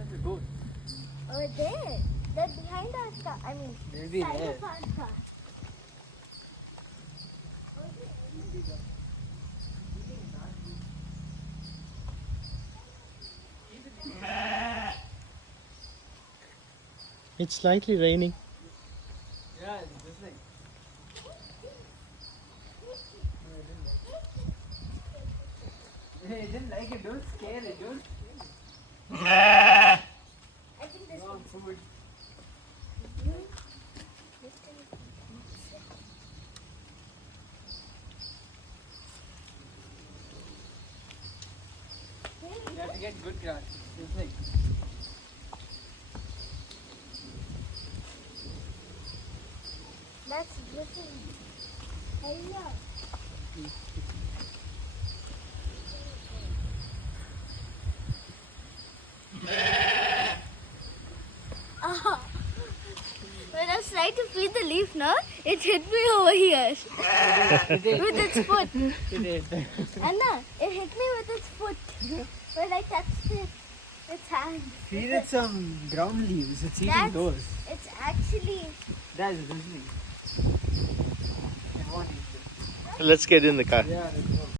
Where's the goat? Over there. They're behind our car. I mean, Maybe side there. of our car. It's slightly raining. Yeah, it's just like. Hey, I didn't like it. Don't scare it. Don't. I think this No, food. You have to get good grass. Just like. That's different. Hurry up. When I was trying to feed the leaf, no, it hit me over here with its foot. Anna, it hit me with its foot when I touched its hand. Feed it some ground leaves. It's eating That's- those. It's actually. That's grizzly. It won't eat it. Let's get in the car. Yeah, that's